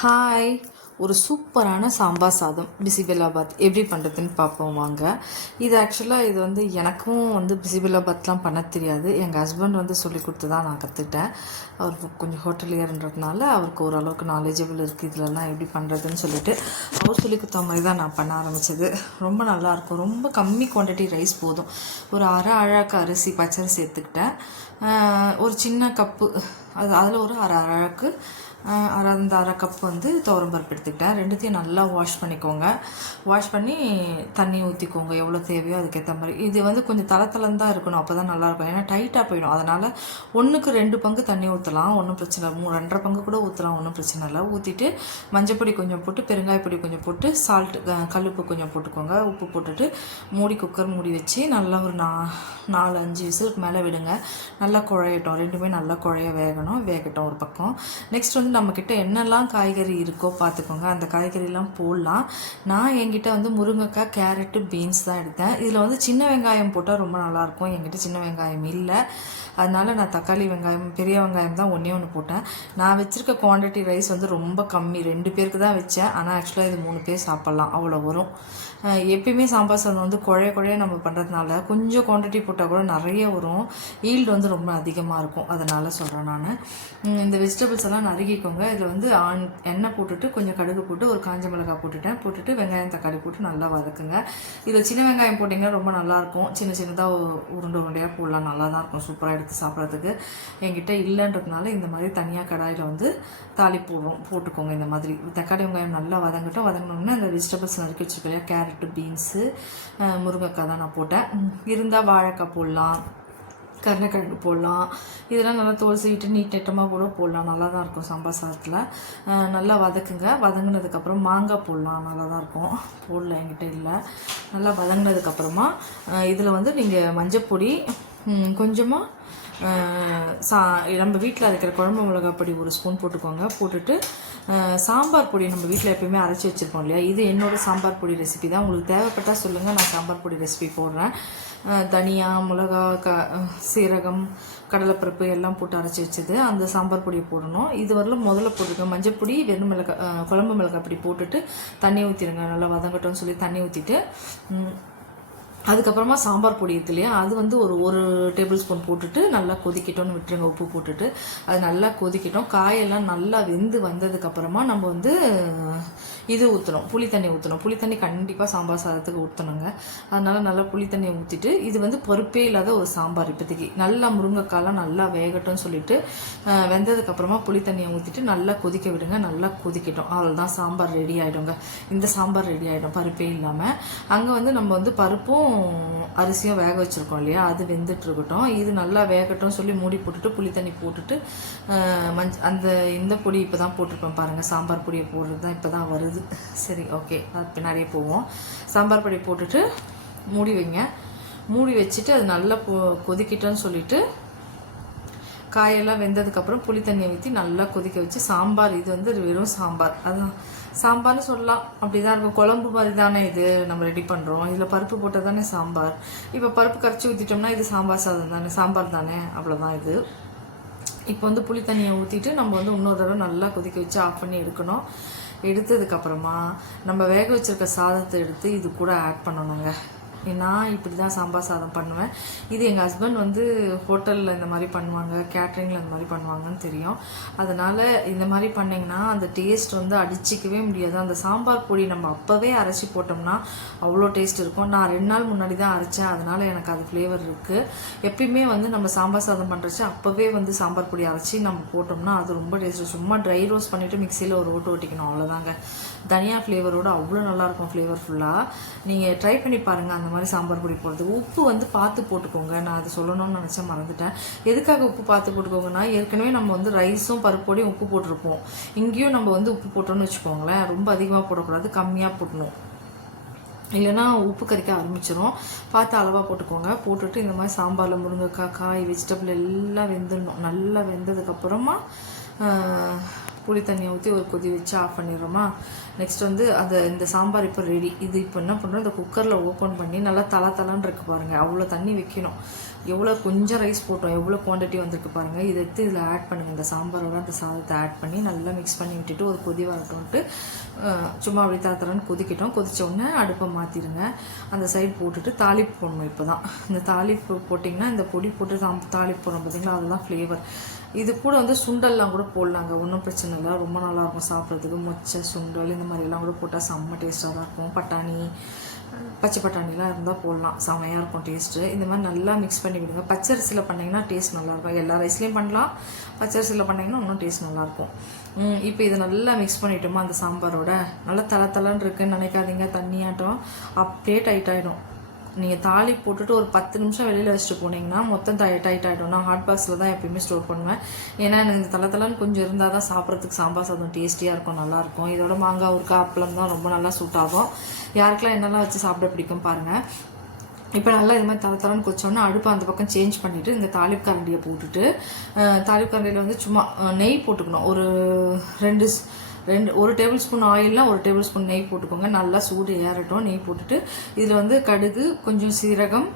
Hi. ஒரு சூப்பரான சாம்பார் சாதம். பிசிபெல்லாபாத். எப்படி பண்ணுறதுன்னு பார்ப்போம் வாங்க. இது ஆக்சுவலாக இது வந்து எனக்கும் வந்து பிசிபெல்லாபாத்லாம் பண்ண தெரியாது. எங்கள் ஹஸ்பண்ட் வந்து சொல்லி கொடுத்து தான் நான் கற்றுக்கிட்டேன் அவர் கொஞ்சம் ஹோட்டலியர்ன்றதுனால அவருக்கு ஓரளவுக்கு நாலேஜபிள் இருக்குது இதிலலாம் எப்படி பண்ணுறதுன்னு சொல்லிட்டு அவர் சொல்லி கொடுத்த மாதிரி தான் நான் பண்ண ஆரம்பித்தது ரொம்ப நல்லாயிருக்கும் ரொம்ப கம்மி குவான்டிட்டி ரைஸ் போதும். ஒரு அரை அழகாக அரிசி பச்சரிசி எடுத்துக்கிட்டேன். ஒரு சின்ன கப்பு அது அதில் ஒரு அரை அழாக்கு அரை அந்த அரை கப் வந்து துவரம்பருப்பு எடுத்துக்கிட்டேன். ரெண்டுத்தையும் நல்லா வாஷ் பண்ணிக்கோங்க. வாஷ் பண்ணி தண்ணி ஊற்றிக்கோங்க எவ்வளோ தேவையோ அதுக்கேற்ற மாதிரி. இது வந்து கொஞ்சம் தலை தான் இருக்கணும். அப்போ தான் நல்லாயிருக்கும் ஏன்னா டைட்டாக போயிடும். அதனால் ஒன்றுக்கு ரெண்டு பங்கு தண்ணி ஊற்றலாம் ஒன்றும் பிரச்சனை இல்லை. மூ ரெண்டரை பங்கு கூட ஊற்றலாம் ஒன்றும் பிரச்சனை இல்லை. ஊற்றிட்டு மஞ்சப்பொடி கொஞ்சம் போட்டு பெருங்காயப்பொடி கொஞ்சம் போட்டு சால்ட் கல்லுப்பு கொஞ்சம் போட்டுக்கோங்க. உப்பு போட்டுட்டு மூடி குக்கர் மூடி வச்சு நல்லா ஒரு நா நாலு அஞ்சு விசிலுக்கு மேலே விடுங்க. நல்லா குழையட்டும். ரெண்டுமே நல்லா குழைய வேகணும். வேகட்டும் ஒரு பக்கம். நெக்ஸ்ட் வந்து நம்மக்கிட்ட என்னெல்லாம் காய்கறி இருக்கோ பார்த்துக்கோங்க. அந்த காய்கறிலாம் போடலாம். நான் என்கிட்ட வந்து முருங்கைக்காய் கேரட்டு பீன்ஸ் தான் எடுத்தேன். இதில் வந்து சின்ன வெங்காயம் போட்டால் ரொம்ப நல்லாயிருக்கும். என்கிட்ட சின்ன வெங்காயம் இல்லை. அதனால நான் தக்காளி வெங்காயம் பெரிய வெங்காயம் தான் ஒன்றே ஒன்று போட்டேன். நான் வச்சுருக்க குவான்டிட்டி ரைஸ் வந்து ரொம்ப கம்மி. ரெண்டு பேருக்கு தான் வச்சேன். ஆனால் ஆக்சுவலாக இது மூணு பேர் சாப்பிட்லாம். அவ்வளோ வரும். எப்பயுமே சாம்பார் சாதம் வந்து குழைய குழைய நம்ம பண்ணுறதுனால கொஞ்சம் குவான்டிட்டி போட்டால் கூட நிறைய வரும். ஈல்டு வந்து ரொம்ப அதிகமாக இருக்கும். அதனால் சொல்கிறேன் நான். இந்த வெஜிடபிள்ஸ் எல்லாம் நறுக்கிக்கோங்க. இதில் வந்து ஆண் எண்ணெய் போட்டுட்டு கொஞ்சம் கடுகு போட்டு ஒரு காஞ்ச மிளகாய் போட்டுட்டேன். போட்டுட்டு வெங்காயம் தக்காளி போட்டு நல்லா வதக்குங்க. இதில் சின்ன வெங்காயம் போட்டிங்கன்னா ரொம்ப நல்லாயிருக்கும் சின்ன சின்னதாக உருண்டை உருண்டையாக போடலாம். நல்லா தான் இருக்கும். சூப்பராக எடுத்து சாப்பிட்றதுக்கு. என்கிட்ட இல்லைன்றதுனால இந்த மாதிரி தனியாக கடாயில் வந்து தாளி போடுறோம். போட்டுக்கோங்க இந்த மாதிரி. தக்காளி வெங்காயம் நல்லா வதங்கட்டும். வதங்கினோம்னா அந்த வெஜிடபிள்ஸ் நறுக்கி வச்சுக்கலையா இல்லையா கேரட்டு பீன்ஸு முருங்கைக்காய் தான் நான் போட்டேன். இருந்தால் வாழைக்காய் போடலாம். கருணக்கிழங்கு போடலாம். இதெல்லாம் நல்லா தோல் சீவிட்டு நீட் நெட்டமாக கூட போடலாம். நல்லா தான் இருக்கும் சாம்பார் சாதத்தில். நல்லா வதக்குங்க. வதங்கினதுக்கப்புறம் மாங்காய் போடலாம். நல்லா தான் இருக்கும். போடல என்கிட்ட இல்லை. நல்லா வதங்கினதுக்கப்புறமா இதில் வந்து நீங்கள் மஞ்சப்பொடி கொஞ்சமாக சா நம்ம வீட்டில் அரைக்கிற குழம்பு மிளகாப்பொடி ஒரு ஸ்பூன் போட்டுக்கோங்க. போட்டுட்டு சாம்பார் பொடி நம்ம வீட்டில் எப்பயுமே அரைச்சி வச்சுருக்கோம் இல்லையா? இது என்னோடய சாம்பார் பொடி ரெசிபி தான். உங்களுக்கு தேவைப்பட்டால் சொல்லுங்கள் நான் சாம்பார் பொடி ரெசிபி போடுறேன். தனியா மிளகா க சீரகம் கடலைப்பருப்பு எல்லாம் போட்டு அரைச்சி வச்சது. அந்த சாம்பார் பொடியை போடணும். இது வரலும் முதல்ல போட்டுருக்கேன் மஞ்சப்பொடி வெறும் மிளகா குழம்பு மிளகா பொடி போட்டுட்டு தண்ணி ஊற்றிடுங்க நல்லா வதங்கட்டும்னு சொல்லி தண்ணி ஊற்றிட்டு அதுக்கப்புறமா சாம்பார் பொடி இருக்கு இல்லையா? அது வந்து ஒரு ஒரு டேபிள் ஸ்பூன் போட்டுட்டு நல்லா கொதிக்கட்டும்னு விட்டுருங்க. உப்பு போட்டுட்டு அது நல்லா கொதிக்கட்டும். காயெல்லாம் நல்லா வெந்து வந்ததுக்கப்புறமா நம்ம வந்து இது ஊற்றணும் புளி தண்ணி ஊற்றணும் புளி தண்ணி கண்டிப்பாக சாம்பார் சாதத்துக்கு ஊற்றணுங்க அதனால நல்லா புளி தண்ணியை ஊற்றிட்டு இது வந்து பருப்பே இல்லாத ஒரு சாம்பார் இப்போதைக்கு. நல்லா முருங்கைக்காலாம் நல்லா வேகட்டும்னு சொல்லிட்டு வெந்ததுக்கப்புறமா புளி தண்ணியை ஊற்றிட்டு நல்லா கொதிக்க விடுங்க. நல்லா கொதிக்கட்டும். அவ்வளோதான் சாம்பார் ரெடி ஆகிடுங்க இந்த சாம்பார் ரெடி ஆகிடும் பருப்பே இல்லாமல் அங்கே வந்து நம்ம வந்து பருப்பும் அரிசியும் வேக வச்சுருக்கோம் இல்லையா? அது வெந்துட்டு இருக்கட்டும் இது நல்லா வேகட்டும் சொல்லி மூடி போட்டுட்டு புளி தண்ணி போட்டுட்டு மஞ்ச் மஞ்ச அந்த இந்த பொடி இப்போ தான் போட்டிருப்பேன் பாருங்கள் சாம்பார் பொடியை போடுறது தான் இப்போ தான் வருது. சரி ஓகே. அது பின்னாடியே போவோம். சாம்பார் பொடி போட்டுட்டு மூடி வைங்க. மூடி வச்சுட்டு அது நல்லா பொ கொதிக்கிட்டோன்னு சொல்லிட்டு காயெல்லாம் வெந்ததுக்கப்புறம் புளி தண்ணியை ஊற்றி நல்லா கொதிக்க வச்சு சாம்பார். இது வந்து வெறும் சாம்பார். அதுதான் சாம்பார்னு சொல்லலாம். அப்படி தான் இருக்கும். குழம்பு மாதிரி தானே இது நம்ம ரெடி பண்ணுறோம் இதில் பருப்பு போட்டால் தானே சாம்பார். இப்போ பருப்பு கரைச்சி ஊற்றிட்டோம்னா இது சாம்பார் சாதம் தானே. சாம்பார் தானே. அவ்வளோதான் இது. இப்போ வந்து புளி தண்ணியை ஊற்றிட்டு நம்ம வந்து இன்னொரு தடவை நல்லா கொதிக்க வச்சு ஆஃப் பண்ணி எடுக்கணும். எடுத்ததுக்கப்புறமா நம்ம வேக வச்சிருக்க சாதத்தை எடுத்து இது கூட ஆட் பண்ணணுங்க. நான் இப்படி தான் சாம்பார் சாதம் பண்ணுவேன். இது எங்கள் ஹஸ்பண்ட் வந்து ஹோட்டலில் இந்த மாதிரி பண்ணுவாங்க கேட்ரிங்கில் இந்த மாதிரி பண்ணுவாங்கன்னு தெரியும். அதனால் இந்த மாதிரி பண்ணிங்கன்னா அந்த டேஸ்ட் வந்து அடிச்சிக்கவே முடியாது. அந்த சாம்பார் பொடி நம்ம அப்போவே அரைச்சி போட்டோம்னா அவ்வளோ டேஸ்ட் இருக்கும். நான் ரெண்டு நாள் முன்னாடி தான் அரைச்சேன். அதனால் எனக்கு அது ஃப்ளேவர் இருக்குது எப்பயுமே வந்து நம்ம சாம்பார் சாதம் பண்ணுறச்சு அப்போவே வந்து சாம்பார் பொடி அரைச்சி நம்ம போட்டோம்னா அது ரொம்ப டேஸ்ட் சும்மா ட்ரை ரோஸ் பண்ணிவிட்டு மிக்சியில் ஒரு ஓட்டு ஓட்டிக்கணும் அவ்வளோதாங்க தனியா ஃப்ளேவரோட அவ்வளோ நல்லாயிருக்கும் ஃப்ளேவர்ஃபுல்லாக நீங்கள் ட்ரை பண்ணி பாருங்கள் அந்த மாதிரி சாம்பார் பொடி போடுறதுக்கு உப்பு வந்து பார்த்து போட்டுக்கோங்க. நான் அது சொல்லணும்னு நினச்சேன் மறந்துட்டேன். எதுக்காக உப்பு பார்த்து போட்டுக்கோங்கன்னா ஏற்கனவே நம்ம வந்து ரைஸும் பருப்போடையும் உப்பு போட்டிருப்போம். இங்கேயும் நம்ம வந்து உப்பு போட்டோம்னு வச்சுக்கோங்களேன். ரொம்ப அதிகமாக போடக்கூடாது கம்மியாக போடணும். இல்லைன்னா உப்பு கறிக்க ஆரம்பிச்சிடும் பார்த்து அளவாக போட்டுக்கோங்க. போட்டுட்டு இந்த மாதிரி சாம்பாரில் முருங்கைக்காய் காய் வெஜிடபிள் எல்லாம் வெந்துடணும். நல்லா வெந்ததுக்கப்புறமா புளி தண்ணியை ஊற்றி ஒரு கொதி வச்சு ஆஃப் பண்ணிடுறோமா? நெக்ஸ்ட் வந்து அந்த இந்த சாம்பார் இப்போ ரெடி இது இப்போ என்ன பண்ணுறோம் இந்த குக்கரில் ஓப்பன் பண்ணி நல்லா தலை தலைன்னு இருக்கு பாருங்கள் அவ்வளோ தண்ணி வைக்கணும். எவ்வளோ கொஞ்சம் ரைஸ் போட்டோம். எவ்வளோ குவான்டிட்டி வந்திருக்கு பாருங்கள் இதை எடுத்து இதில் ஆட் பண்ணுங்கள் இந்த சாம்பாரோட அந்த சாதத்தை ஆட் பண்ணி நல்லா மிக்ஸ் பண்ணி விட்டுட்டு ஒரு கொதி வரட்டும்ட்டு சும்மா அப்படி தரத்தரன்னு கொதிக்கட்டும். கொதிச்ச உடனே அடுப்பை மாற்றிடுங்க அந்த சைடு போட்டுட்டு தாளிப்பு போடணும் இப்போ தான் இந்த தாளிப்பு போட்டிங்கன்னா இந்த பொடி போட்டு தாம் தாளிப்பு போடுறோம் பார்த்தீங்களா அதுதான் ஃப்ளேவர் இது கூட வந்து சுண்டல்லாம் கூட போடலாங்க. ஒன்றும் பிரச்சனை இல்லை. ரொம்ப நல்லாயிருக்கும் சாப்பிட்றதுக்கு. மொச்சை சுண்டல் இந்த மாதிரிலாம் கூட போட்டால் செம்ம டேஸ்ட்டாக தான் இருக்கும். பட்டாணி பச்சை பட்டாணிலாம் இருந்தால் போடலாம். செமையாக இருக்கும் டேஸ்ட்டு இந்த மாதிரி நல்லா மிக்ஸ் பண்ணி விடுங்க. பச்சரிசியில் பண்ணிங்கன்னா டேஸ்ட் நல்லாயிருக்கும் எல்லா ரைஸ்லேயும் பண்ணலாம். பச்சரிசியில் பண்ணிங்கன்னா இன்னும் டேஸ்ட் நல்லாயிருக்கும் இப்போ இதை நல்லா மிக்ஸ் பண்ணிட்டோமா அந்த சாம்பாரோட? நல்லா தலை தலைன்னு இருக்குன்னு நினைக்காதீங்க. தண்ணியாட்டம் அப்படியே டைட் ஆகிடும் நீங்கள் தாலி போட்டுட்டு ஒரு பத்து நிமிஷம் வெளியில் வச்சுட்டு போனீங்கன்னா மொத்தம் டை டைட் ஆகிடும் நான் ஹாட் பாக்ஸில் தான் எப்பயுமே ஸ்டோர் பண்ணுவேன். ஏன்னா எனக்கு இந்த தலை தலைன்னு கொஞ்சம் இருந்தால் தான் சாப்பிட்றதுக்கு சாம்பார் சாதம் டேஸ்டியாக இருக்கும் நல்லாயிருக்கும் இதோட மாங்காய் ஊறுக்காய் அப்பளம் தான் ரொம்ப நல்லா சூட் ஆகும். யாருக்கெல்லாம் என்னெல்லாம் வச்சு சாப்பிட பிடிக்கும் பாருங்கள் இப்போ நல்லா இது மாதிரி தர தரன்னு கொச்சோன்னா அடுப்பை அந்த பக்கம் சேஞ்ச் பண்ணிவிட்டு இந்த தாலிப் கரண்டியை போட்டுட்டு தாலிப் கரண்டியில் வந்து சும்மா நெய் போட்டுக்கணும். ஒரு ரெண்டு ரெண்டு ஒரு டேபிள் ஸ்பூன் ஆயில்னா ஒரு டேபிள் ஸ்பூன் நெய் போட்டுக்கோங்க. நல்லா சூடு ஏறட்டும். நெய் போட்டுட்டு இதில் வந்து கடுகு கொஞ்சம் சீரகம்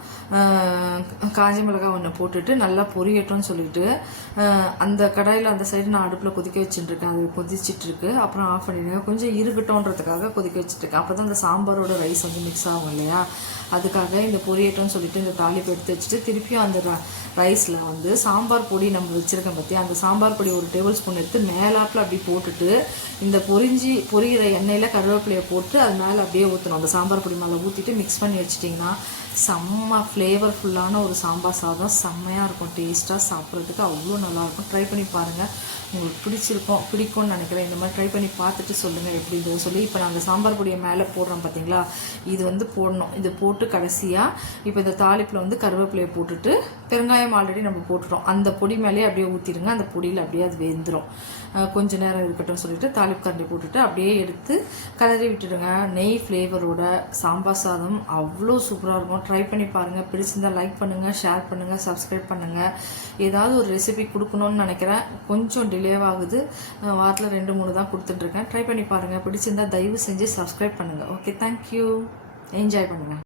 காஞ்சி மிளகாய் ஒன்று போட்டுட்டு நல்லா பொரியட்டும்னு சொல்லிட்டு அந்த கடாயில் அந்த சைடு நான் அடுப்பில் கொதிக்க வச்சுட்டுருக்கேன். அது கொதிச்சிட்டு இருக்கு அப்புறம் ஆஃப் பண்ணிடுங்க. கொஞ்சம் இருக்கட்டும்ன்றதுக்காக கொதிக்க வச்சுட்ருக்கேன் அப்போ தான் அந்த சாம்பாரோட ரைஸ் வந்து மிக்ஸ் ஆகும் இல்லையா? அதுக்காக இந்த பொரியட்டும்னு சொல்லிட்டு இந்த தாளிப்பு எடுத்து வச்சுட்டு திருப்பியும் அந்த ரைஸில் வந்து சாம்பார் பொடி நம்ம வச்சுருக்கேன் பற்றி அந்த சாம்பார் பொடி ஒரு டேபிள் ஸ்பூன் எடுத்து மேலாப்பில் அப்படி போட்டுட்டு இந்த பொரிஞ்சி பொரியிற எண்ணெயில் கருவேப்பிலையை போட்டு அது மேலே அப்படியே ஊற்றணும் அந்த சாம்பார் பொடி மேலே ஊற்றிட்டு மிக்ஸ் பண்ணி வச்சிட்டிங்கன்னா செம்ம ஃப்ளேவர்ஃபுல்லான ஒரு சாம்பார் சாதம். செம்மையாக இருக்கும். டேஸ்ட்டாக சாப்பிட்றதுக்கு அவ்வளோ நல்லாயிருக்கும். ட்ரை பண்ணி பாருங்கள் உங்களுக்கு பிடிச்சிருக்கும். பிடிக்கும்னு நினைக்கிறேன். இந்த மாதிரி ட்ரை பண்ணி பார்த்துட்டு சொல்லுங்கள் எப்படின்றத சொல்லி. இப்போ நாங்கள் சாம்பார் பொடியை மேலே போடுறோம் பார்த்தீங்களா இது வந்து போடணும். இது போட்டு கடைசியாக இப்போ இந்த தாளிப்பில் வந்து கருவேப்பிலையை போட்டுட்டு பெருங்காயம் ஆல்ரெடி நம்ம போட்டுட்டோம். அந்த பொடி மேலேயே அப்படியே ஊற்றிடுங்க அந்த பொடியில் அப்படியே அது வெந்துடும் கொஞ்ச நேரம் இருக்கட்டும் சொல்லிட்டு தாளிப்பு கரண்டி போட்டுட்டு அப்படியே எடுத்து கலரி விட்டுடுங்க. நெய் ஃப்ளேவரோட சாம்பார் சாதம் அவ்வளோ சூப்பராக இருக்கும். ட்ரை பண்ணி பாருங்கள் பிடிச்சிருந்தா லைக் பண்ணுங்கள் ஷேர் பண்ணுங்கள் சப்ஸ்கிரைப் பண்ணுங்கள் ஏதாவது ஒரு ரெசிபி கொடுக்கணும்னு நினைக்கிறேன். கொஞ்சம் டிலேவாகுது வாரத்தில் ரெண்டு மூணு தான் கொடுத்துட்ருக்கேன் ட்ரை பண்ணி பாருங்கள் பிடிச்சிருந்தா தயவு செஞ்சு சப்ஸ்கிரைப் பண்ணுங்கள் ஓகே தேங்க்யூ என்ஜாய் பண்ணுங்கள்